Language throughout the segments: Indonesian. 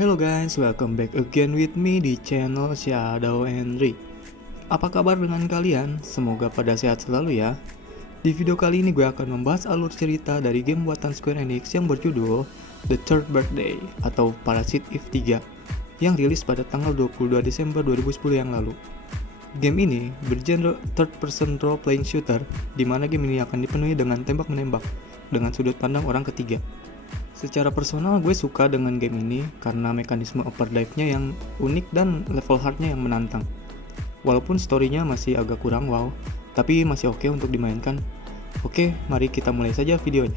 Hello guys, welcome back again with me di channel Shadow Henry. Apa kabar dengan kalian? Semoga pada sehat selalu ya. Di video kali ini gue akan membahas alur cerita dari game buatan Square Enix yang berjudul The Third Birthday atau Parasite Eve 3 yang rilis pada tanggal 22 Desember 2010 yang lalu. Game ini bergenre third person role playing shooter di mana game ini akan dipenuhi dengan tembak-menembak dengan sudut pandang orang ketiga. Secara personal gue suka dengan game ini karena mekanisme overdrive-nya yang unik dan level hard-nya yang menantang. Walaupun story-nya masih agak kurang wow, tapi masih oke untuk dimainkan. Oke, mari kita mulai saja videonya.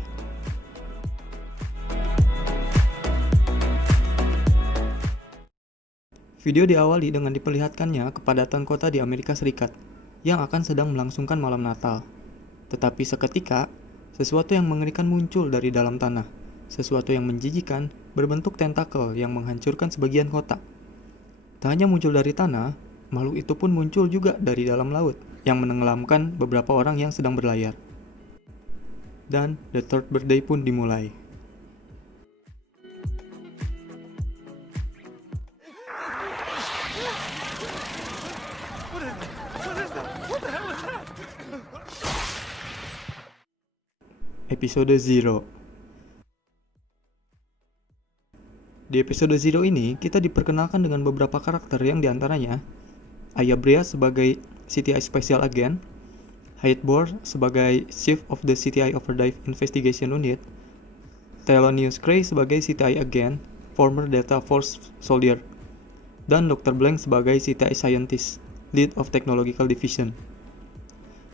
Video diawali dengan diperlihatkannya kepadatan kota di Amerika Serikat yang akan sedang melangsungkan malam Natal. Tetapi seketika, sesuatu yang mengerikan muncul dari dalam tanah. Sesuatu yang menjijikan berbentuk tentakel yang menghancurkan sebagian kota. Tak hanya muncul dari tanah, makhluk itu pun muncul juga dari dalam laut yang menenggelamkan beberapa orang yang sedang berlayar. Dan The Third Birthday pun dimulai. Episode 0. Di episode 0 ini, kita diperkenalkan dengan beberapa karakter yang diantaranya Aya Brea sebagai CTI Special Agent, Hyde Bohr sebagai Chief of the CTI Overdrive Investigation Unit, Thelonious Gray sebagai CTI Agent, former Delta Force Soldier, dan Dr. Blank sebagai CTI Scientist, Lead of Technological Division.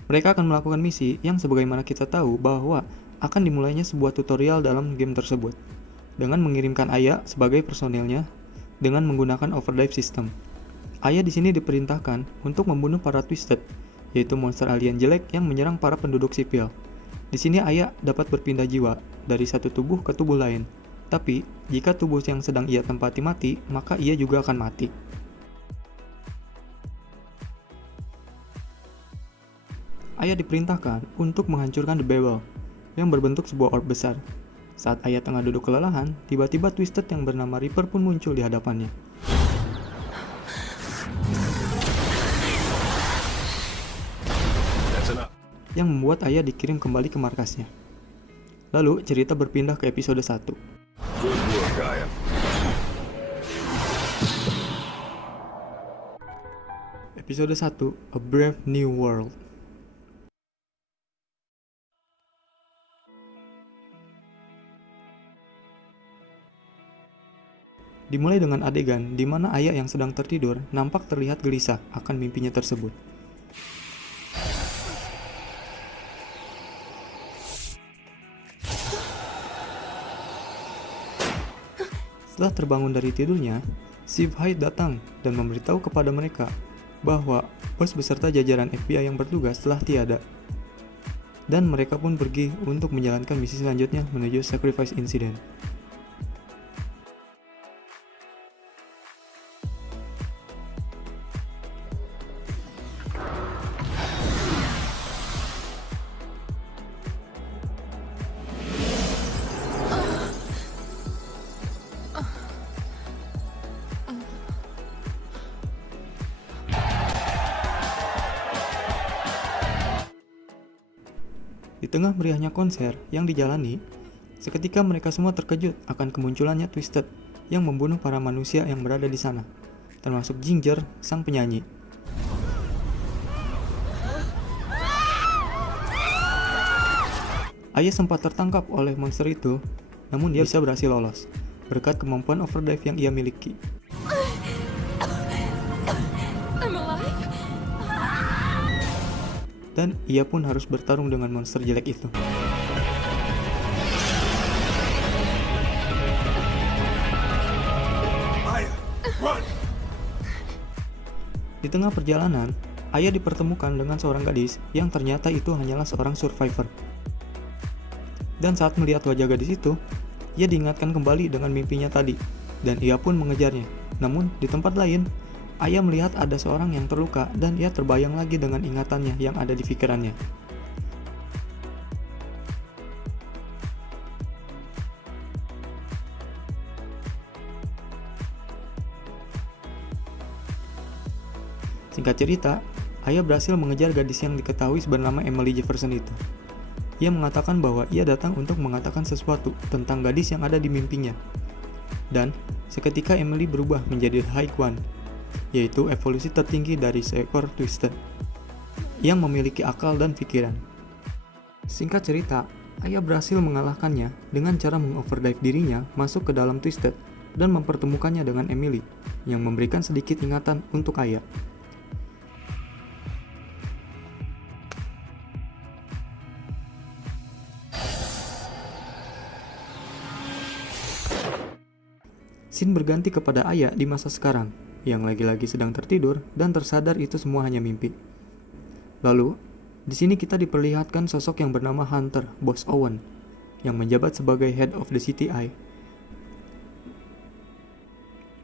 Mereka akan melakukan misi yang sebagaimana kita tahu bahwa akan dimulainya sebuah tutorial dalam game tersebut, dengan mengirimkan Aya sebagai personilnya dengan menggunakan overdrive system. Aya di sini diperintahkan untuk membunuh para Twisted, yaitu monster alien jelek yang menyerang para penduduk sipil. Di sini Aya dapat berpindah jiwa dari satu tubuh ke tubuh lain. Tapi, jika tubuh yang sedang ia tempati mati, maka ia juga akan mati. Aya diperintahkan untuk menghancurkan The Babel, yang berbentuk sebuah orb besar. Saat Aya tengah duduk kelelahan, tiba-tiba Twisted yang bernama Reaper pun muncul di hadapannya. Yang membuat Aya dikirim kembali ke markasnya. Lalu, cerita berpindah ke episode 1. Episode 1, A Brave New World. Dimulai dengan adegan di mana Aya yang sedang tertidur nampak terlihat gelisah akan mimpinya tersebut. Setelah terbangun dari tidurnya, Chief Hyde datang dan memberitahu kepada mereka bahwa bos beserta jajaran FBI yang bertugas telah tiada. Dan mereka pun pergi untuk menjalankan misi selanjutnya menuju Sacrifice Incident. Di tengah meriahnya konser yang dijalani, seketika mereka semua terkejut akan kemunculannya Twisted yang membunuh para manusia yang berada di sana, termasuk Ginger, sang penyanyi. Aya sempat tertangkap oleh monster itu, namun dia bisa berhasil lolos, berkat kemampuan overdrive yang ia miliki. Dan ia pun harus bertarung dengan monster jelek itu. Di tengah perjalanan, Aya dipertemukan dengan seorang gadis yang ternyata itu hanyalah seorang survivor. Dan saat melihat wajah gadis itu, ia diingatkan kembali dengan mimpinya tadi, dan ia pun mengejarnya. Namun, di tempat lain, Aya melihat ada seorang yang terluka dan ia terbayang lagi dengan ingatannya yang ada di pikirannya. Singkat cerita, Ayah berhasil mengejar gadis yang diketahui bernama Emily Jefferson itu. Ia mengatakan bahwa ia datang untuk mengatakan sesuatu tentang gadis yang ada di mimpinya. Dan seketika Emily berubah menjadi The High One, yaitu evolusi tertinggi dari seekor Twisted, yang memiliki akal dan pikiran. Singkat cerita, Ayah berhasil mengalahkannya dengan cara mengoverdrive dirinya masuk ke dalam Twisted dan mempertemukannya dengan Emily, yang memberikan sedikit ingatan untuk Ayah. Scene berganti kepada Ayah di masa sekarang, yang lagi-lagi sedang tertidur dan tersadar itu semua hanya mimpi. Lalu, di sini kita diperlihatkan sosok yang bernama Hunter, Bos Owen, yang menjabat sebagai Head of the CTI.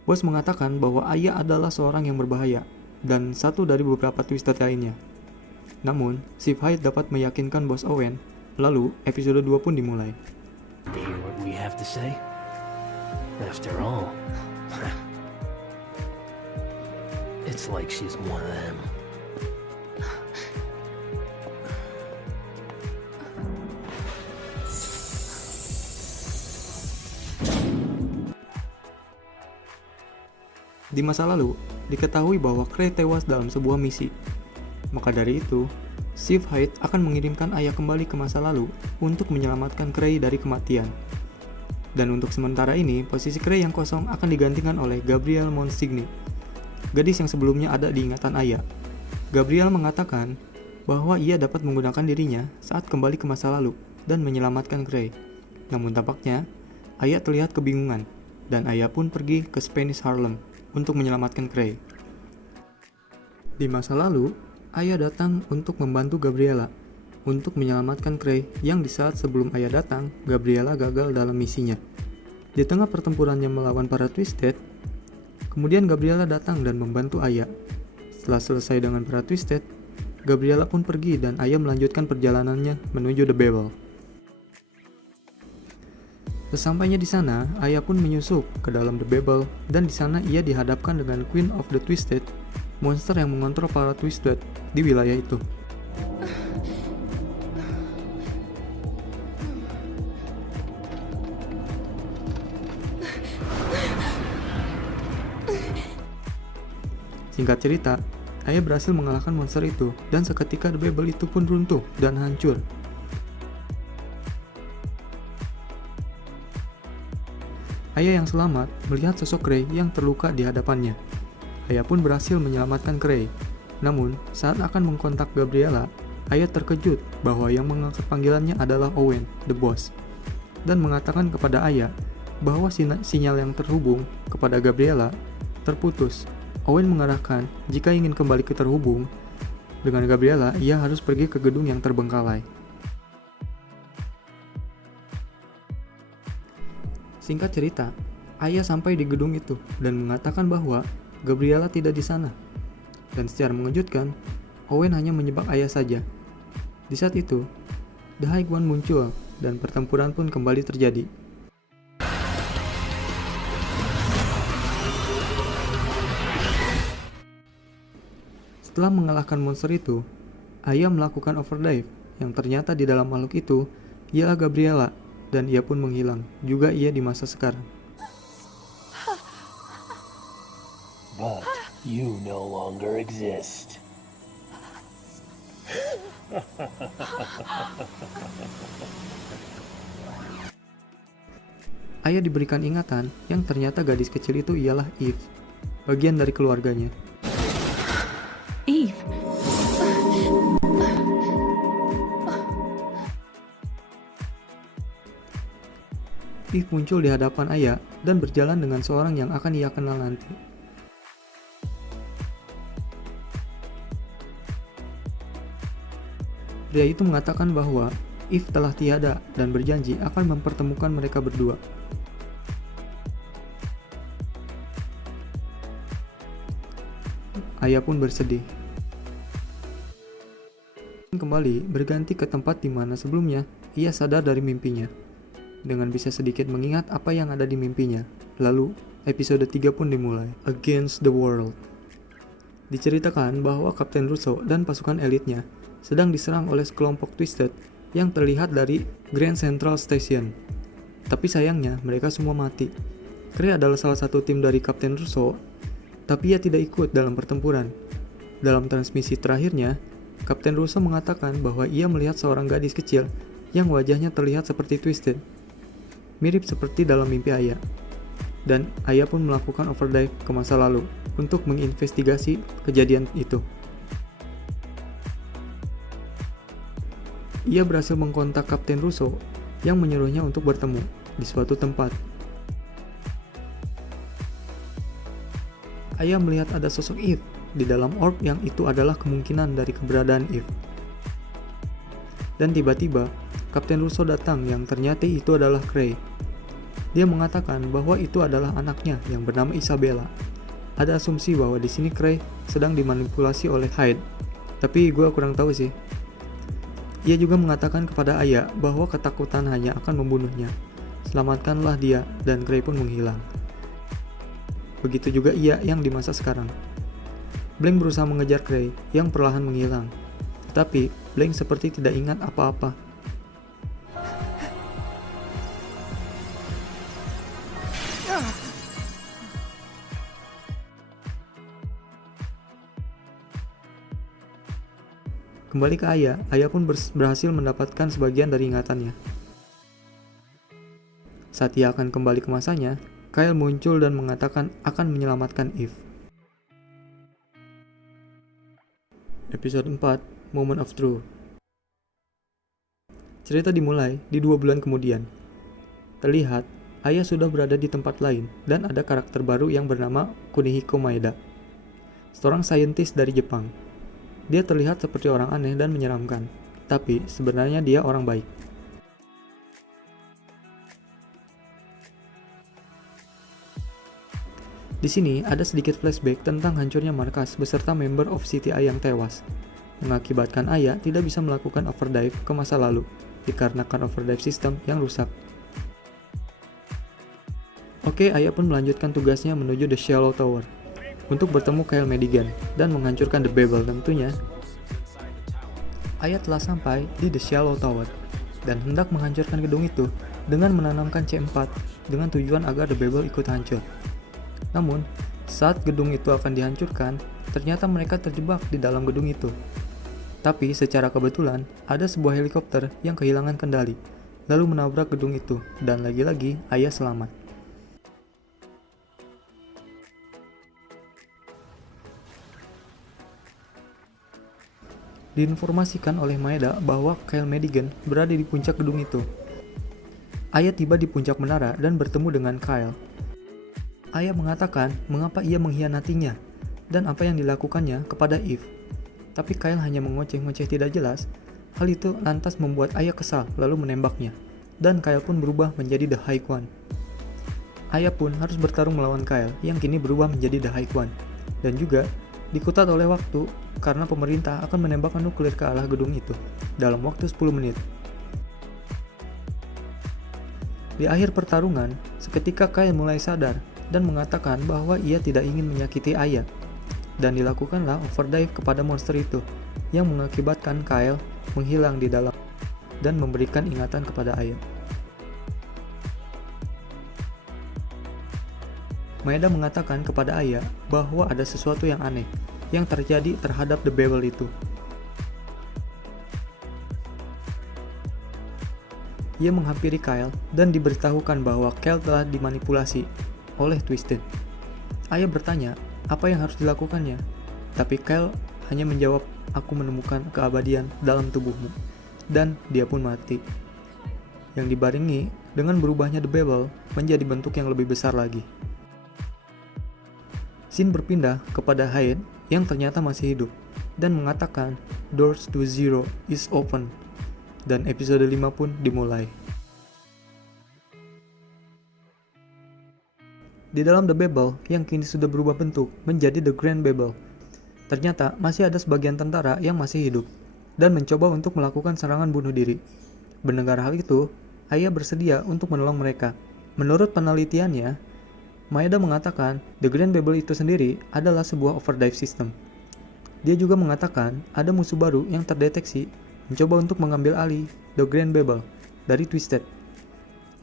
Bos mengatakan bahwa Ayah adalah seorang yang berbahaya, dan satu dari beberapa Twisted lainnya. Namun, Chief Hyde dapat meyakinkan Bos Owen, lalu episode 2 pun dimulai. Do you hear what we have to say? After all, it's like she's one of them. Di masa lalu, diketahui bahwa Cray tewas dalam sebuah misi. Maka dari itu, Chief Hyde akan mengirimkan Ayah kembali ke masa lalu untuk menyelamatkan Cray dari kematian. Dan untuk sementara ini, posisi Cray yang kosong akan digantikan oleh Gabrielle Monsigny, gadis yang sebelumnya ada di ingatan Ayah. Gabrielle mengatakan bahwa ia dapat menggunakan dirinya saat kembali ke masa lalu dan menyelamatkan Cray. Namun tampaknya, Ayah terlihat kebingungan, dan Ayah pun pergi ke Spanish Harlem untuk menyelamatkan Cray. Di masa lalu, Ayah datang untuk membantu Gabriella untuk menyelamatkan Cray yang di saat sebelum Ayah datang, Gabriella gagal dalam misinya. Di tengah pertempurannya melawan para Twisted, kemudian Gabriella datang dan membantu Ayah. Setelah selesai dengan para Twisted, Gabriella pun pergi dan Ayah melanjutkan perjalanannya menuju The Babel. Sesampainya di sana, Ayah pun menyusup ke dalam The Babel dan di sana ia dihadapkan dengan Queen of the Twisted, monster yang mengontrol para Twisted di wilayah itu. Singkat cerita, Ayah berhasil mengalahkan monster itu dan seketika The Babel itu pun runtuh dan hancur. Ayah yang selamat melihat sosok Cray yang terluka di hadapannya. Ayah pun berhasil menyelamatkan Cray. Namun, saat akan mengkontak Gabriella, Ayah terkejut bahwa yang mengangkat panggilannya adalah Owen, the boss, dan mengatakan kepada Ayah bahwa sinyal yang terhubung kepada Gabriella terputus. Owen mengarahkan jika ingin kembali ke terhubung dengan Gabriella, ia harus pergi ke gedung yang terbengkalai. Singkat cerita, Ayah sampai di gedung itu dan mengatakan bahwa Gabriella tidak di sana. Dan secara mengejutkan, Owen hanya menyebak Ayah saja. Di saat itu, The High One muncul dan pertempuran pun kembali terjadi. Setelah mengalahkan monster itu, Ayah melakukan overdrive yang ternyata di dalam makhluk itu ialah Gabriella dan ia pun menghilang, juga ia di masa sekarang. But you no longer exist. Ayah diberikan ingatan yang ternyata gadis kecil itu ialah Eve, bagian dari keluarganya. Eve. Eve muncul di hadapan Ayah dan berjalan dengan seorang yang akan ia kenal nanti. Pria itu mengatakan bahwa Eve telah tiada dan berjanji akan mempertemukan mereka berdua. Ayah pun bersedih. Kembali berganti ke tempat di mana sebelumnya ia sadar dari mimpinya. Dengan bisa sedikit mengingat apa yang ada di mimpinya. Lalu, episode 3 pun dimulai. Against the World. Diceritakan bahwa Kapten Russo dan pasukan elitnya sedang diserang oleh sekelompok Twisted yang terlihat dari Grand Central Station. Tapi sayangnya mereka semua mati. Krei adalah salah satu tim dari Kapten Russo, tapi ia tidak ikut dalam pertempuran. Dalam transmisi terakhirnya, Kapten Russo mengatakan bahwa ia melihat seorang gadis kecil yang wajahnya terlihat seperti Twisted, mirip seperti dalam mimpi Aya. Dan Aya pun melakukan overdive ke masa lalu untuk menginvestigasi kejadian itu. Ia berhasil mengkontak Kapten Russo yang menyuruhnya untuk bertemu di suatu tempat. Aya melihat ada sosok Eve di dalam orb yang itu adalah kemungkinan dari keberadaan Eve. Dan tiba-tiba, Kapten Russo datang yang ternyata itu adalah Krei. Dia mengatakan bahwa itu adalah anaknya yang bernama Isabella. Ada asumsi bahwa di sini Krei sedang dimanipulasi oleh Hyde, tapi gue kurang tahu sih. Ia juga mengatakan kepada Aya bahwa ketakutan hanya akan membunuhnya. Selamatkanlah dia, dan Krei pun menghilang. Begitu juga ia yang di masa sekarang. Blank berusaha mengejar Krei yang perlahan menghilang, tetapi Blank seperti tidak ingat apa-apa. Kembali ke Aya, Aya pun berhasil mendapatkan sebagian dari ingatannya. Saat ia akan kembali ke masanya, Kyle muncul dan mengatakan akan menyelamatkan Eve. Episode 4, Moment of Truth. Cerita dimulai di 2 bulan kemudian. Terlihat, Aya sudah berada di tempat lain dan ada karakter baru yang bernama Kunihiko Maeda, seorang saintis dari Jepang. Dia terlihat seperti orang aneh dan menyeramkan, tapi sebenarnya dia orang baik. Di sini ada sedikit flashback tentang hancurnya markas beserta member of CTI yang tewas, mengakibatkan Aya tidak bisa melakukan overdive ke masa lalu dikarenakan overdrive system yang rusak. Oke, Aya pun melanjutkan tugasnya menuju The Shallow Tower untuk bertemu Kyle Madigan dan menghancurkan The Babel tentunya. Aya telah sampai di The Shallow Tower dan hendak menghancurkan gedung itu dengan menanamkan C4 dengan tujuan agar The Babel ikut hancur. Namun, saat gedung itu akan dihancurkan, ternyata mereka terjebak di dalam gedung itu. Tapi secara kebetulan, ada sebuah helikopter yang kehilangan kendali, lalu menabrak gedung itu, dan lagi-lagi Aya selamat. Diinformasikan oleh Maeda bahwa Kyle Madigan berada di puncak gedung itu. Aya tiba di puncak menara dan bertemu dengan Kyle. Aya mengatakan mengapa ia mengkhianatinya dan apa yang dilakukannya kepada Eve. Tapi Kyle hanya mengoceh-ngoceh tidak jelas. Hal itu lantas membuat Aya kesal lalu menembaknya, dan Kyle pun berubah menjadi The High One. Aya pun harus bertarung melawan Kyle yang kini berubah menjadi The High One, dan juga dikutat oleh waktu karena pemerintah akan menembakkan nuklir ke arah gedung itu dalam waktu 10 menit. Di akhir pertarungan, seketika Kyle mulai sadar dan mengatakan bahwa ia tidak ingin menyakiti Aya, dan dilakukanlah overdive kepada monster itu yang mengakibatkan Kyle menghilang di dalam dan memberikan ingatan kepada Aya. Maeda mengatakan kepada Aya bahwa ada sesuatu yang aneh yang terjadi terhadap The Babel itu. Ia menghampiri Kyle dan diberitahukan bahwa Kyle telah dimanipulasi oleh Twisted. Aya bertanya apa yang harus dilakukannya, tapi Kyle hanya menjawab, "Aku menemukan keabadian dalam tubuhmu," dan dia pun mati. Yang dibarengi dengan berubahnya The Babel menjadi bentuk yang lebih besar lagi. Scene berpindah kepada Hyde yang ternyata masih hidup dan mengatakan Doors to Zero is open, dan episode 5 pun dimulai. Di dalam The Babel yang kini sudah berubah bentuk menjadi The Grand Babel, ternyata masih ada sebagian tentara yang masih hidup dan mencoba untuk melakukan serangan bunuh diri. Mendengar hal itu, Aya bersedia untuk menolong mereka. Menurut penelitiannya, Maeda mengatakan The Grand Babel itu sendiri adalah sebuah overdrive system Dia juga mengatakan ada musuh baru yang terdeteksi mencoba untuk mengambil alih The Grand Babel dari Twisted.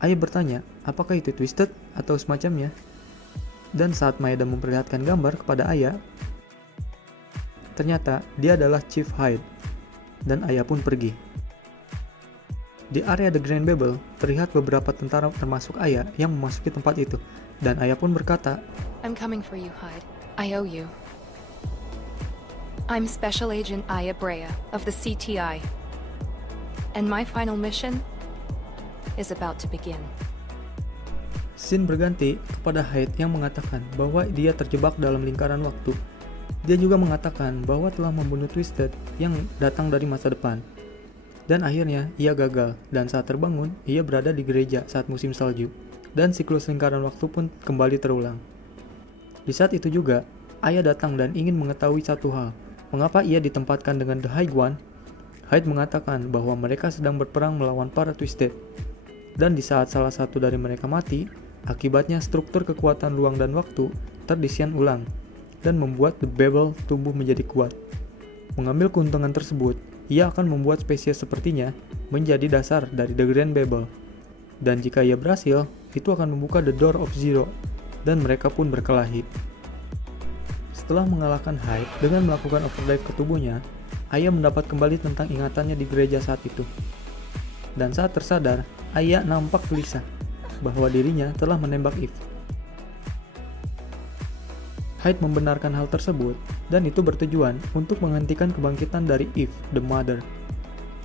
Aya bertanya, apakah itu Twisted atau semacamnya? Dan saat Maeda memperlihatkan gambar kepada Aya, ternyata dia adalah Chief Hyde, dan Aya pun pergi. Di area The Grand Babel, terlihat beberapa tentara termasuk Aya yang memasuki tempat itu, dan Aya pun berkata, I'm coming for you, Hyde. I owe you. I'm Special Agent Aya Brea of the CTI. And my final mission is about to begin. Scene berganti kepada Hyde yang mengatakan bahwa dia terjebak dalam lingkaran waktu. Dia juga mengatakan bahwa telah membunuh Twisted yang datang dari masa depan. Dan akhirnya ia gagal, dan saat terbangun, ia berada di gereja saat musim salju. Dan siklus lingkaran waktu pun kembali terulang. Di saat itu juga, Aya datang dan ingin mengetahui satu hal. Mengapa ia ditempatkan dengan The High One? Hyde mengatakan bahwa mereka sedang berperang melawan para Twisted. Dan di saat salah satu dari mereka mati, akibatnya struktur kekuatan ruang dan waktu terdesain ulang dan membuat The Babel tumbuh menjadi kuat. Mengambil keuntungan tersebut, ia akan membuat spesies sepertinya menjadi dasar dari The Grand Babel. Dan jika ia berhasil, itu akan membuka The Door of Zero, dan mereka pun berkelahi. Setelah mengalahkan Hyde dengan melakukan overdrive ke tubuhnya, Aya mendapat kembali tentang ingatannya di gereja saat itu. Dan saat tersadar, Aya nampak gelisah bahwa dirinya telah menembak Eve. Hyde membenarkan hal tersebut, dan itu bertujuan untuk menghentikan kebangkitan dari Eve, the Mother.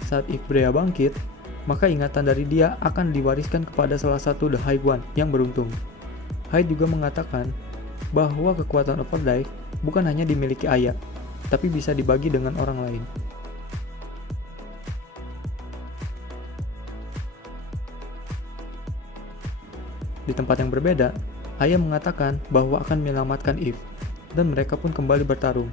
Saat Eve Brea bangkit, maka ingatan dari dia akan diwariskan kepada salah satu The High One yang beruntung. Hyde juga mengatakan bahwa kekuatan overdrive bukan hanya dimiliki Aya, tapi bisa dibagi dengan orang lain. Di tempat yang berbeda, Aya mengatakan bahwa akan menyelamatkan Eve, dan mereka pun kembali bertarung.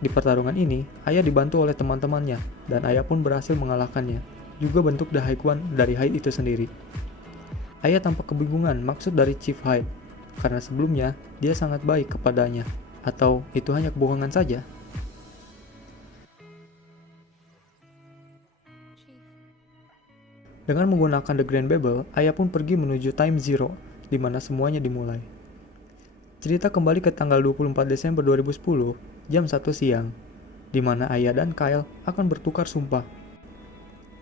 Di pertarungan ini, Aya dibantu oleh teman-temannya, dan Aya pun berhasil mengalahkannya, juga bentuk The High One dari Hyde itu sendiri. Aya tampak kebingungan maksud dari Chief Hyde, karena sebelumnya dia sangat baik kepadanya, atau itu hanya kebohongan saja. Dengan menggunakan The Grand Babel, Aya pun pergi menuju Time Zero, di mana semuanya dimulai. Cerita kembali ke tanggal 24 Desember 2010, jam 1 siang, di mana Aya dan Kyle akan bertukar sumpah.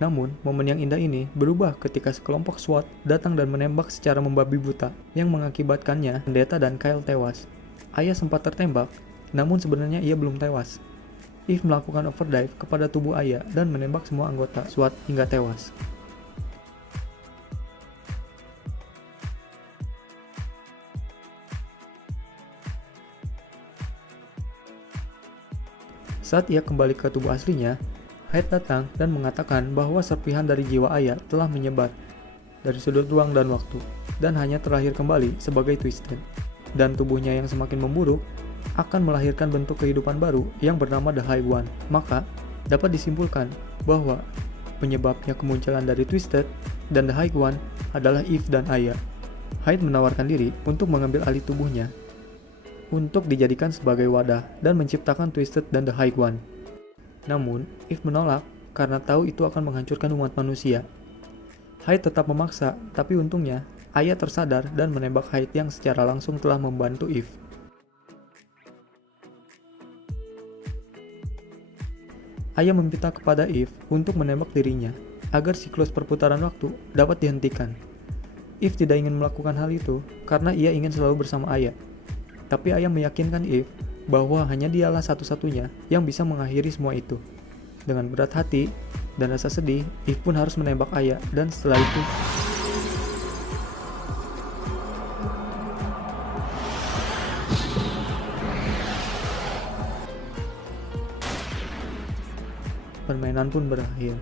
Namun, momen yang indah ini berubah ketika sekelompok SWAT datang dan menembak secara membabi buta, yang mengakibatkannya pendeta dan Kyle tewas. Aya sempat tertembak, namun sebenarnya ia belum tewas. Eve melakukan overdrive kepada tubuh Aya dan menembak semua anggota SWAT hingga tewas. Saat ia kembali ke tubuh aslinya, Hyde datang dan mengatakan bahwa serpihan dari jiwa Aya telah menyebar dari sudut ruang dan waktu, dan hanya terlahir kembali sebagai Twisted. Dan tubuhnya yang semakin memburuk akan melahirkan bentuk kehidupan baru yang bernama The High One. Maka, dapat disimpulkan bahwa penyebabnya kemunculan dari Twisted dan The High One adalah Eve dan Aya. Hyde menawarkan diri untuk mengambil alih tubuhnya untuk dijadikan sebagai wadah dan menciptakan Twisted dan The High One. Namun, Eve menolak karena tahu itu akan menghancurkan umat manusia. Hyde tetap memaksa, tapi untungnya, Aya tersadar dan menembak Hyde yang secara langsung telah membantu Eve. Aya meminta kepada Eve untuk menembak dirinya, agar siklus perputaran waktu dapat dihentikan. Eve tidak ingin melakukan hal itu, karena ia ingin selalu bersama Aya. Tapi Aya meyakinkan Eve bahwa hanya dialah satu-satunya yang bisa mengakhiri semua itu. Dengan berat hati dan rasa sedih, Eve pun harus menembak Aya, dan setelah itu permainan pun berakhir.